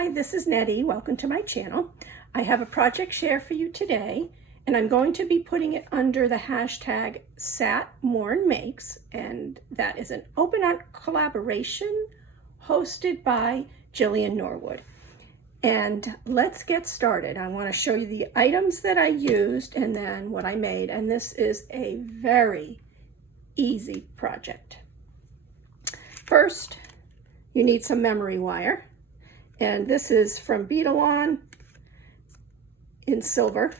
Hi, this is Nettie. Welcome to my channel. I have a project share for you today, and I'm going to be putting it under the hashtag SatMornMakes, and that is an open art collaboration hosted by Jillian Norwood. And let's get started. I want to show you the items that I used and then what I made, and this is a very easy project. First, you need some memory wire. And this is from Beaded in silver.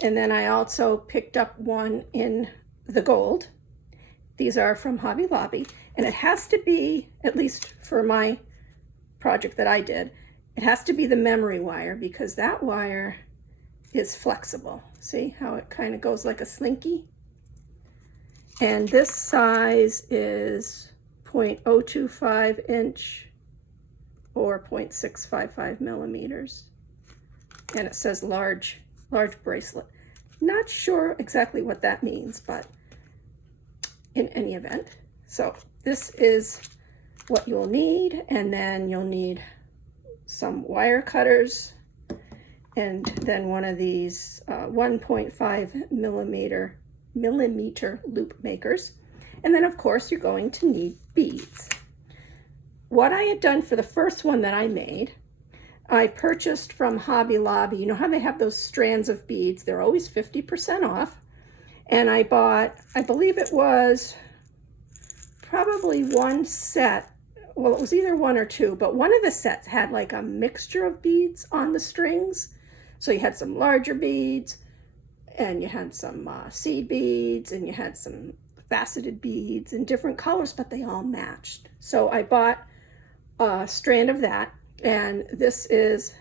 And then I also picked up one in the gold. These are from Hobby Lobby. And it has to be, at least for my project that I did, it has to be the memory wire because that wire is flexible. See how it kind of goes like a slinky? And this size is 0.025 inch or 0.655 millimeters. And it says large bracelet. Not sure exactly what that means, but in any event. So this is what you'll need, and then you'll need some wire cutters, and then one of these 1.5 millimeter loop makers. And then of course you're going to need beads. What I had done for the first one that I made, I purchased from Hobby Lobby. You know how they have those strands of beads? They're always 50% off. And I bought, I believe it was probably one set. Well, it was either one or two, but one of the sets had like a mixture of beads on the strings. So you had some larger beads, and you had some seed beads, and you had some faceted beads in different colors, but they all matched. So I bought a strand of that, and this is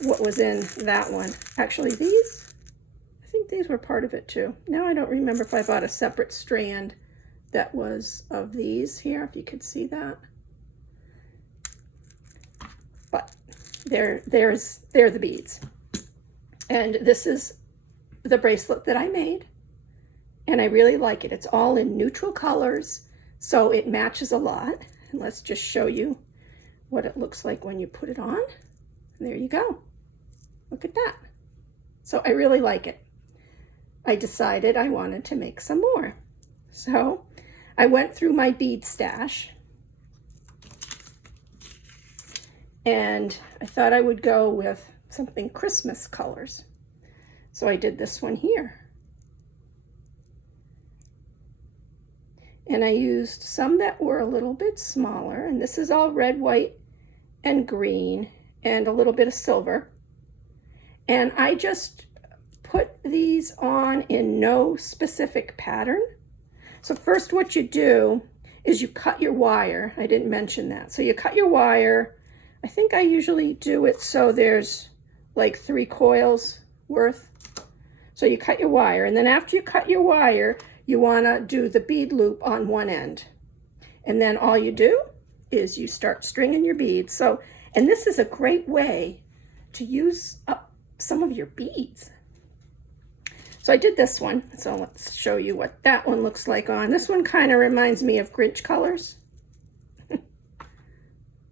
what was in that one. Actually, these, I think these were part of it too. Now I don't remember if I bought a separate strand that was of these here, if you could see that. But they're the beads. And this is the bracelet that I made, and I really like it. It's all in neutral colors, so it matches a lot. And let's just show you what it looks like when you put it on. And there you go. Look at that. So I really like it. I decided I wanted to make some more. So I went through my bead stash, and I thought I would go with something Christmas colors. So I did this one here. And I used some that were a little bit smaller, and this is all red, white, and green, and a little bit of silver. And I just put these on in no specific pattern. So first what you do is you cut your wire. I didn't mention that. So you cut your wire. I think I usually do it so there's like 3 coils worth. So you cut your wire, and then after you cut your wire, you want to do the bead loop on one end. And then all you do is you start stringing your beads. So, and this is a great way to use up some of your beads. So I did this one. So let's show you what that one looks like on. This one kind of reminds me of Grinch colors.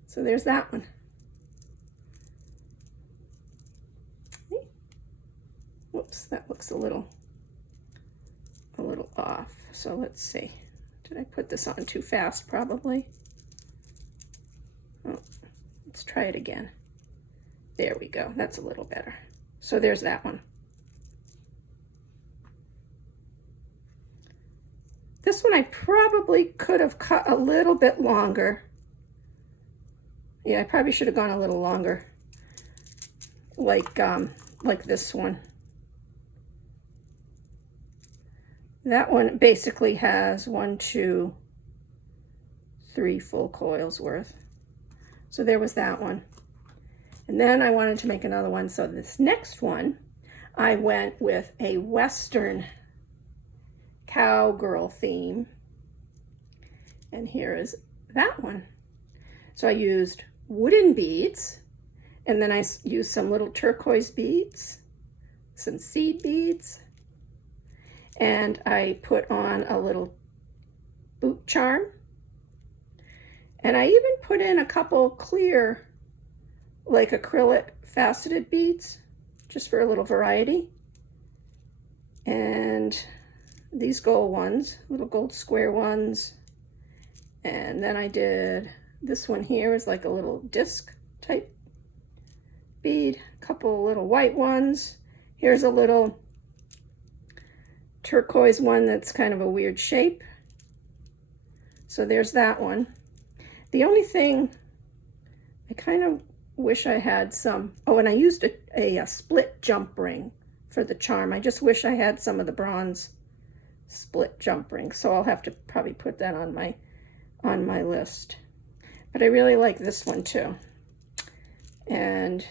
So there's that one. Whoops, that looks a little off. So let's see. Did I put this on too fast? Probably. Oh, let's try it again. There we go. That's a little better. So there's that one. This one I probably could have cut a little bit longer. Yeah, I probably should have gone a little longer. Like this one. That one basically has 1, 2, 3 full coils worth. So there was that one. And then I wanted to make another one. So this next one, I went with a Western cowgirl theme. And here is that one. So I used wooden beads, and then I used some little turquoise beads, some seed beads, and I put on a little boot charm, and I even put in a couple clear like acrylic faceted beads, just for a little variety. And these gold ones, little gold square ones. And then I did this one here is like a little disc type bead, a couple little white ones. Here's a little turquoise one that's kind of a weird shape. So there's that one. The only thing I kind of wish I had some, oh, and I used a split jump ring for the charm. I just wish I had some of the bronze split jump rings. So I'll have to probably put that on my list. But I really like this one too. And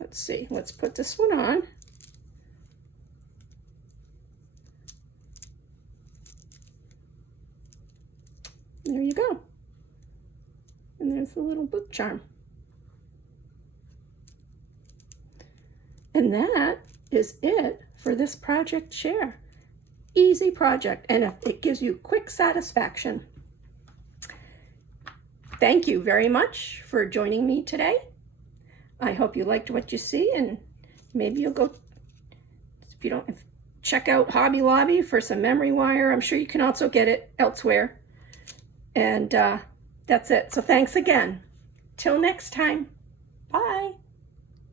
let's see, let's put this one on. There you go. And there's the little book charm. And that is it for this project share. Easy project, and it gives you quick satisfaction. Thank you very much for joining me today. I hope you liked what you see, and maybe you'll go, if you don't, check out Hobby Lobby for some memory wire. I'm sure you can also get it elsewhere. And that's it. So thanks again. Till next time. Bye.